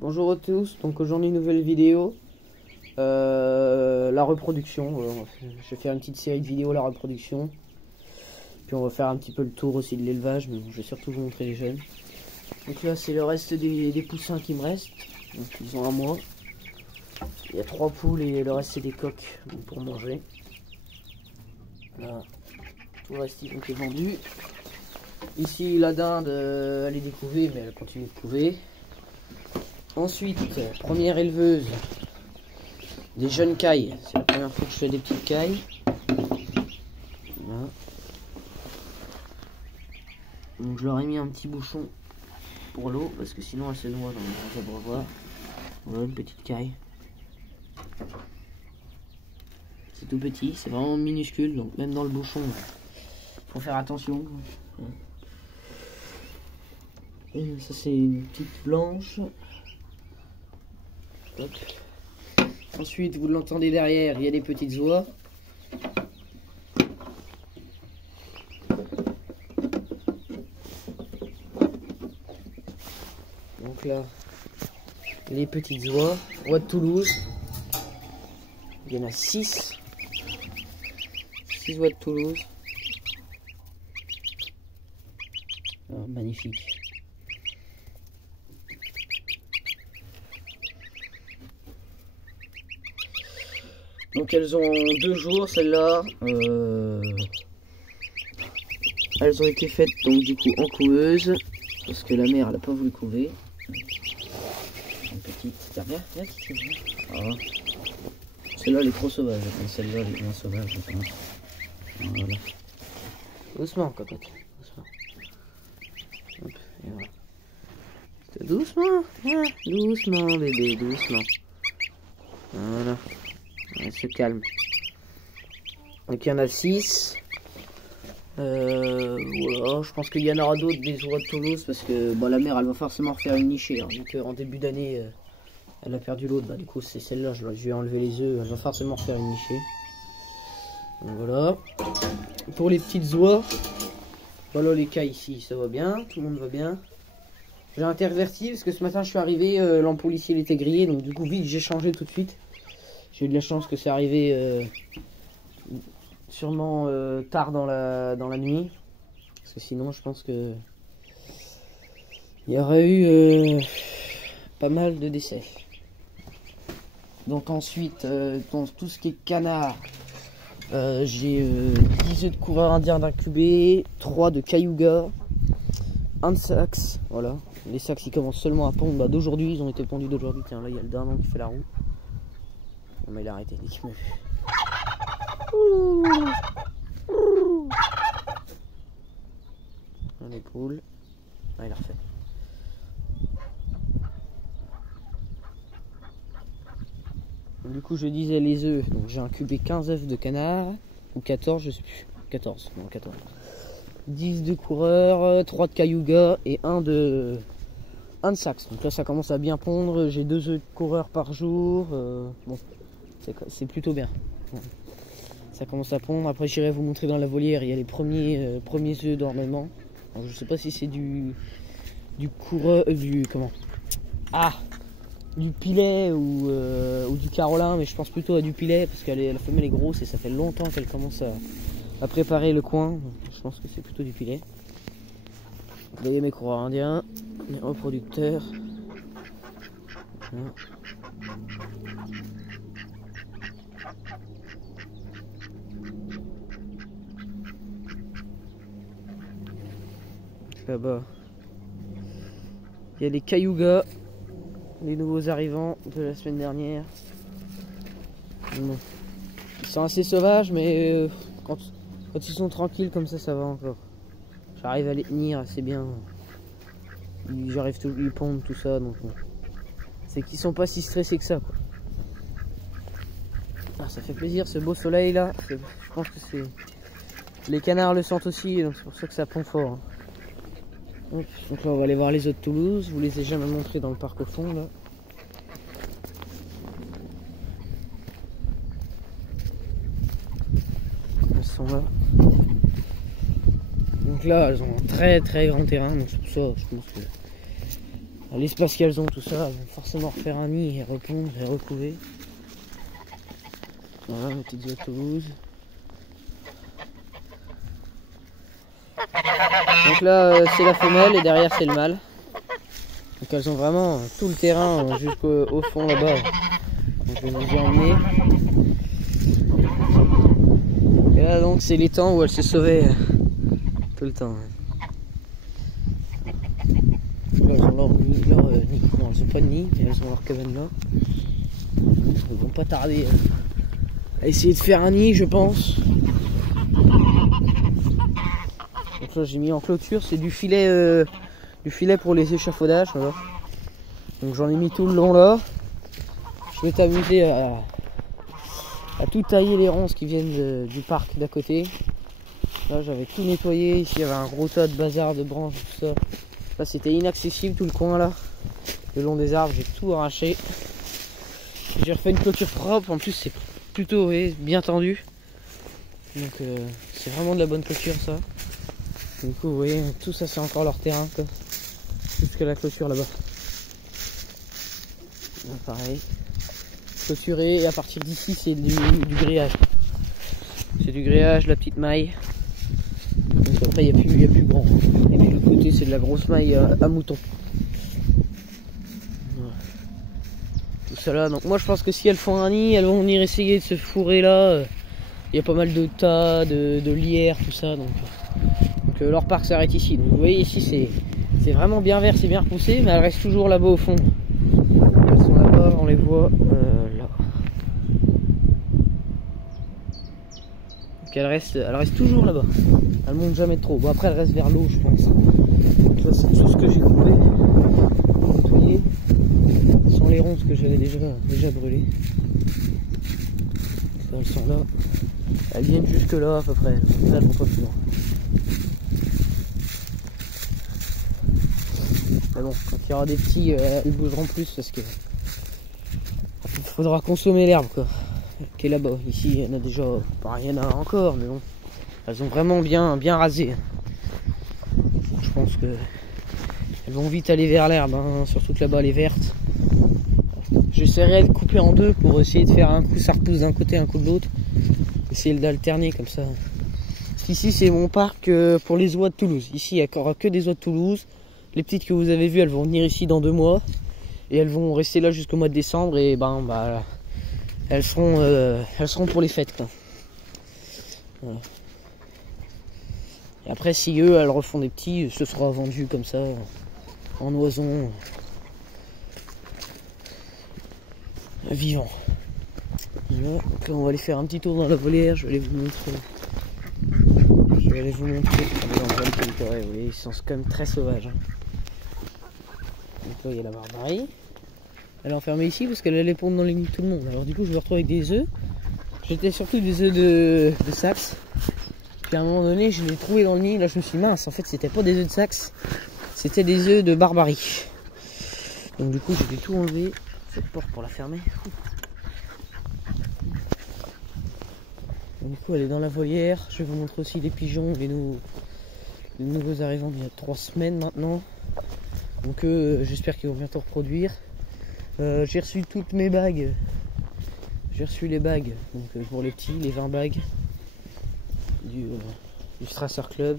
Bonjour à tous, donc aujourd'hui nouvelle vidéo, la reproduction, je vais faire une petite série de vidéos la reproduction, puis on va faire un petit peu le tour aussi de l'élevage, mais bon, je vais surtout vous montrer les jeunes. Donc là c'est le reste des poussins qui me restent, donc ils ont un mois, il y a 3 poules et le reste c'est des coqs donc pour manger. Là, tout le reste ils ont été vendus. Ici la dinde elle est découvée mais elle continue de couver. Ensuite, première éleveuse des jeunes cailles. C'est la première fois que je fais des petites cailles. Voilà. Donc je leur ai mis un petit bouchon pour l'eau parce que sinon elle se noie dans le abreuvoir. Voilà une petite caille. C'est tout petit, c'est vraiment minuscule, donc même dans le bouchon, faut faire attention. Et ça c'est une petite blanche. Hop. Ensuite, vous l'entendez derrière, il y a des petites oies. Donc là, les petites oies de Toulouse. Il y en a 6. 6 oies de Toulouse. Oh, magnifique. Donc elles ont 2 jours, celles-là. Elles ont été faites donc du coup en couveuse parce que la mère elle a pas voulu couver. Une petite, viens, ah. Celle-là elle est trop sauvage, celle-là elle est moins sauvage. Voilà. Doucement cocotte, doucement. Hop, et voilà. Doucement, ah, doucement bébé, doucement. Voilà. Elle se calme. Donc il y en a 6. Voilà, je pense qu'il y en aura d'autres des oies de Toulouse parce que bah, la mère elle va forcément refaire une nichée. Hein, vu qu'en début d'année elle a perdu l'autre, bah, du coup c'est celle-là, je vais enlever les œufs, elle va forcément refaire une nichée. Donc voilà. Pour les petites oies, voilà les cas ici, ça va bien, tout le monde va bien. J'ai interverti parce que ce matin je suis arrivé, l'ampoule ici elle était grillée, donc du coup vite j'ai changé tout de suite. J'ai eu de la chance que c'est arrivé sûrement tard dans la nuit. Parce que sinon je pense que il y aurait eu pas mal de décès. Donc ensuite, dans tout ce qui est canard, j'ai 10 œufs de coureur indien d'incubé, 3 de cayuga, 1 de saxe. Voilà, les saxes ils commencent seulement à pondre bah, d'aujourd'hui, ils ont été pondus d'aujourd'hui. Tiens, là il y a le d'un an qui fait la roue. Non mais il a arrêté dès qu'il me fait. Les poules. Ah, il a refait. Du coup je disais les œufs. Donc j'ai incubé 15 œufs de canard. Ou 14 je sais plus. 14. Non 14. 10 de coureur, 3 de cayuga et 1 de saxe. Donc là ça commence à bien pondre. J'ai 2 œufs de coureur par jour. Bon. C'est plutôt bien. Ça commence à pondre. Après j'irai vous montrer dans la volière. Il y a les premiers œufs d'ornement. Je sais pas si c'est du coureur, du pilet ou du carolin, mais je pense plutôt à du pilet parce que la femelle est grosse et ça fait longtemps qu'elle commence à préparer le coin. Je pense que c'est plutôt du pilet. Regardez mes coureurs indiens, mes reproducteurs. Voilà. Là-bas, il y a les cayugas, les nouveaux arrivants de la semaine dernière. Bon. Ils sont assez sauvages, mais quand ils sont tranquilles comme ça va encore. J'arrive à les tenir assez bien. J'arrive tout ils pondent tout ça, donc bon. C'est qu'ils sont pas si stressés que ça, quoi. Ah, ça fait plaisir ce beau soleil là. Je pense que c'est les canards le sentent aussi, donc c'est pour ça que ça pond fort. Hein. Donc là on va aller voir les œufs de Toulouse, je vous les ai jamais montrés dans le parc au fond là. Elles sont là. Donc là elles ont un très grand terrain, donc c'est pour ça je pense que à l'espace qu'elles ont, tout ça, elles vont forcément refaire un nid et répondre et recouver. Voilà, mes petites oies de Toulouse. Donc là, c'est la femelle et derrière, c'est le mâle. Donc elles ont vraiment tout le terrain jusqu'au fond là-bas. Donc je vais vous y emmener. Et là donc c'est les temps où elles se sauvaient tout le temps. Là elles ont leur nid. Non, elles ont pas de nid, mais elles ont leur cabane là. Elles vont pas tarder à essayer de faire un nid, je pense. Donc là j'ai mis en clôture, c'est du filet pour les échafaudages. Voilà. Donc j'en ai mis tout le long là. Je vais t'amuser à tout tailler les ronces qui viennent du parc d'à côté. Là j'avais tout nettoyé, ici il y avait un gros tas de bazar, de branches, tout ça. Là c'était inaccessible tout le coin là. Le long des arbres, j'ai tout arraché. J'ai refait une clôture propre, en plus c'est plutôt bien tendu. Donc c'est vraiment de la bonne clôture ça. Du coup vous voyez, tout ça c'est encore leur terrain quoi. Jusqu'à la clôture là-bas. Pareil. Clôturé et à partir d'ici c'est du grillage. C'est du grillage, la petite maille. Donc après il n'y a plus grand. Et puis de l'autre côté c'est de la grosse maille à mouton. Voilà. Tout ça là. Donc moi je pense que si elles font un nid, elles vont venir essayer de se fourrer là. Il y a pas mal de tas, de lierre, tout ça. Donc leur parc s'arrête ici. Donc vous voyez ici c'est vraiment bien vert, c'est bien repoussé, mais elles restent toujours là-bas au fond. Elles sont là-bas, on les voit là. Donc elles restent toujours là-bas. Elles montent jamais trop. Bon après elles restent vers l'eau je pense. Donc là c'est tout ce que j'ai coupé. Nettoyé. Ce sont les ronces que j'avais déjà brûlées. Elles sont là. Elles viennent jusque là à peu près. Là elles vont pas plus loin. Mais bon, quand il y aura des petits, ils bougeront plus parce que il faudra consommer l'herbe quoi, qui est là-bas. Ici, il y en a déjà, il y en a encore, mais bon, elles ont vraiment bien rasé. Je pense que elles vont vite aller vers l'herbe, hein, surtout que là-bas elle est verte. J'essaierai de couper en deux pour essayer de faire un coup ça repousse d'un côté, un coup de l'autre. Essayer d'alterner comme ça. Parce qu'ici c'est mon parc pour les oies de Toulouse. Ici il n'y a que des oies de Toulouse. Les petites que vous avez vues, elles vont venir ici dans 2 mois. Et elles vont rester là jusqu'au mois de décembre. Et elles seront pour les fêtes. Quoi. Voilà. Et après, si elles refont des petits, ce sera vendu comme ça, en oison, vivant. Voilà. Donc là, on va aller faire un petit tour dans la volière. Je vais aller vous montrer. Vous voyez, ils sont quand même très sauvages. Hein. Donc là il y a la barbarie. Elle est enfermée ici parce qu'elle allait pondre dans les nids de tout le monde. Alors du coup je me retrouve avec des œufs. J'étais surtout des œufs de Saxe. Puis à un moment donné je les ai trouvés dans le nid. Là je me suis dit mince, en fait c'était pas des œufs de Saxe. C'était des œufs de barbarie. Donc du coup j'ai tout enlevé. Cette porte pour la fermer. Donc, du coup elle est dans la volière. Je vais vous montrer aussi les pigeons, les nouveaux arrivants il y a 3 semaines maintenant. Donc j'espère qu'ils vont bientôt reproduire. J'ai reçu toutes mes bagues. J'ai reçu les bagues donc, pour les petits, les 20 bagues du Strasser Club.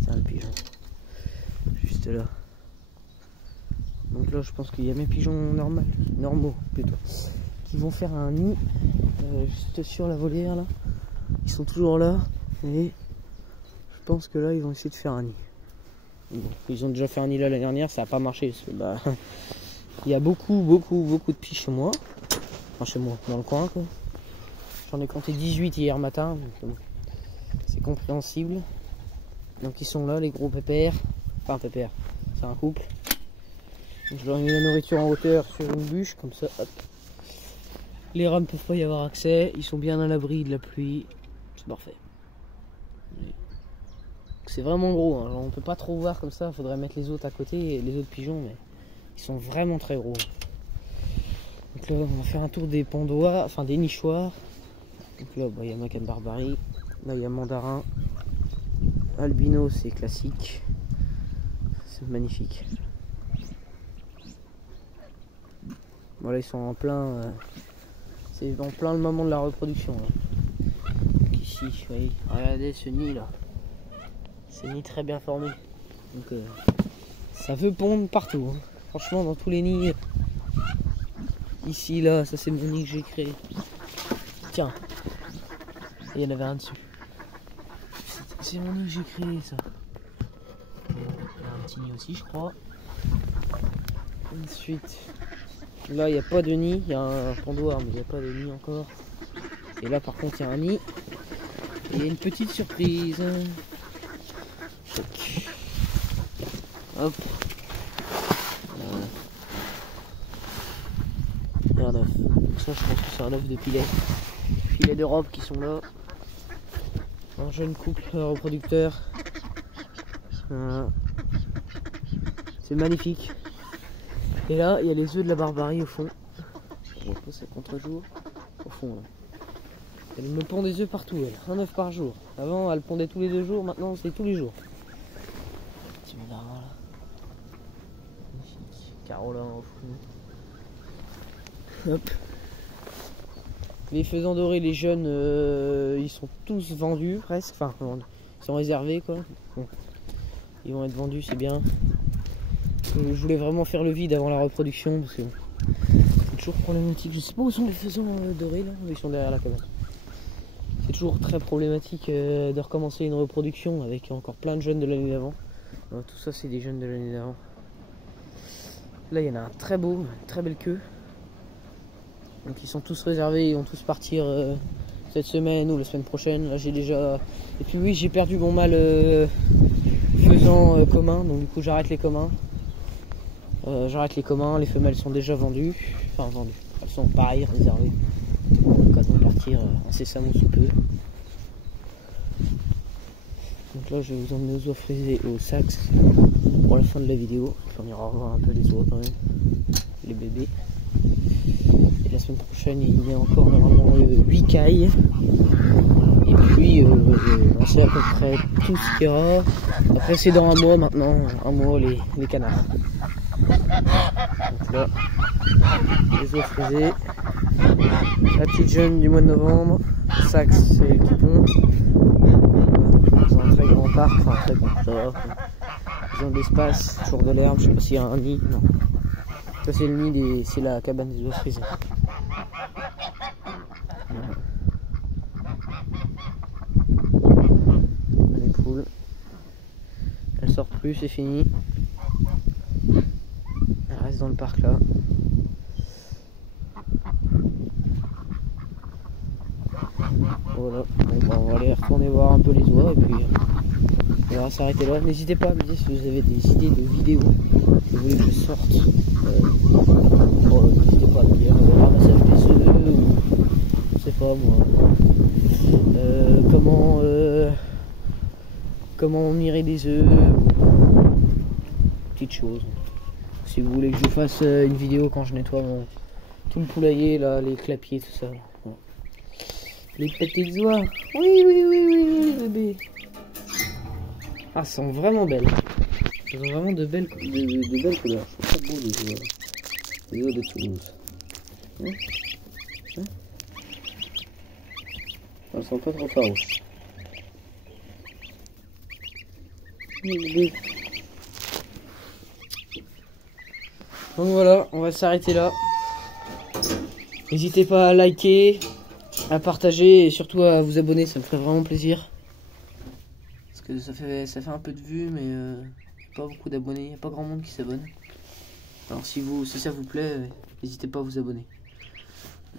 C'est un pigeon. Juste là. Donc là je pense qu'il y a mes pigeons normaux plutôt. Qui vont faire un nid juste sur la volière là. Ils sont toujours là. Et je pense que là ils vont essayer de faire un nid. Bon, ils ont déjà fait un nid là l'année dernière, ça n'a pas marché parce que il y a beaucoup de pies chez moi. Enfin chez moi, dans le coin quoi. J'en ai compté 18 hier matin, donc c'est compréhensible. Donc ils sont là les gros pépères. Enfin pépères, c'est un couple. Donc, je leur ai mis la nourriture en hauteur sur une bûche, comme ça hop. Les rats ne peuvent pas y avoir accès, ils sont bien à l'abri de la pluie. C'est parfait. C'est vraiment gros, hein. On peut pas trop voir comme ça, il faudrait mettre les autres à côté, les autres pigeons, mais ils sont vraiment très gros. Donc là on va faire un tour des pandois, enfin des nichoirs. Donc là il y a Macan Barbarie, là il y a Mandarin, albino, c'est classique. C'est magnifique. Voilà, ils sont en plein... c'est en plein le moment de la reproduction. Là. Donc ici, vous voyez, regardez ce nid là. C'est un nid très bien formé. Donc ça veut pondre partout. Hein. Franchement, dans tous les nids. Ici, là, ça c'est mon nid que j'ai créé. Tiens. Et il y en avait un dessus. C'est mon nid que j'ai créé, ça. Il y a un petit nid aussi, je crois. Ensuite, là, il n'y a pas de nid. Il y a un pondoir, mais il n'y a pas de nid encore. Et là, par contre, il y a un nid. Et il y a une petite surprise. Hop. Il y a un œuf. Donc ça, je pense que c'est un œuf de filet. Filets d'Europe qui sont là. Un jeune couple reproducteur. C'est magnifique. Et là, il y a les œufs de la barbarie au fond. On voit pas ça contre-jour. Au fond, là. Elle me pond des œufs partout, elle. Un œuf par jour. Avant, elle pondait tous les 2 jours. Maintenant, c'est tous les jours. Petit médarin, là. Magnifique. Carola au fond. Hop. Les faisans dorés, les jeunes, ils sont tous vendus presque. Enfin, ils sont réservés, quoi. Bon. Ils vont être vendus, c'est bien. Je voulais vraiment faire le vide avant la reproduction parce que c'est toujours problématique. Je sais pas où sont les faisans dorés là, ils sont derrière la cabane. C'est toujours très problématique de recommencer une reproduction avec encore plein de jeunes de l'année d'avant. Tout ça c'est des jeunes de l'année d'avant. Là il y en a un très beau, une très belle queue. Donc ils sont tous réservés, ils vont tous partir cette semaine ou la semaine prochaine. Là j'ai déjà... Et puis oui, j'ai perdu mon mâle faisant commun, donc du coup j'arrête les communs. J'arrête les communs, les femelles sont déjà vendues. Enfin vendues, elles sont pareilles, réservées. Donc elles vont partir incessamment sous peu. Donc là je vais vous emmener aux oies frisées au Saxe pour la fin de la vidéo. On ira revoir un peu les oies quand même, les bébés. Et la semaine prochaine il y a encore normalement 8 cailles. Et puis on sait à peu près tout ce qu'il y aura. Après c'est dans un mois maintenant, un mois les canards. Donc là, les oies frisées. La petite jeune du mois de novembre. Saxe, c'est qui pond. Ils ont un très grand parc, enfin très grand, ça va. Ils ont de l'espace, toujours de l'herbe, je sais pas s'il y a un nid. Non. Ça c'est le nid, c'est la cabane des oies frisées. Les poules. Elles sortent plus, c'est fini. Elles restent dans le parc là. Voilà, bon, bah, on va aller retourner voir un peu les oies et puis on va s'arrêter là. N'hésitez pas à me dire si vous avez des idées de vidéos que vous voulez que je sorte. N'hésitez pas à me dire le ramassage des œufs ou je sais pas moi. Comment on irait des œufs ou petites choses. Si vous voulez que je fasse une vidéo quand je nettoie tout le poulailler là, les clapiers, tout ça. Bon. Les petites oies. Oui, bébé. Ah, elles sont vraiment belles. Elles ont vraiment de belles couleurs. Je trouve ça beau les oies. Les oies de Toulouse. Elles sont pas trop farouches. Bébé. Donc voilà, on va s'arrêter là. N'hésitez pas à liker, à partager et surtout à vous abonner, ça me ferait vraiment plaisir. Parce que ça fait un peu de vues, mais pas beaucoup d'abonnés, il n'y a pas grand monde qui s'abonne. Alors si ça vous plaît, n'hésitez pas à vous abonner.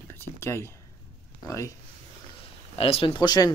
Une petite caille. Allez, à la semaine prochaine.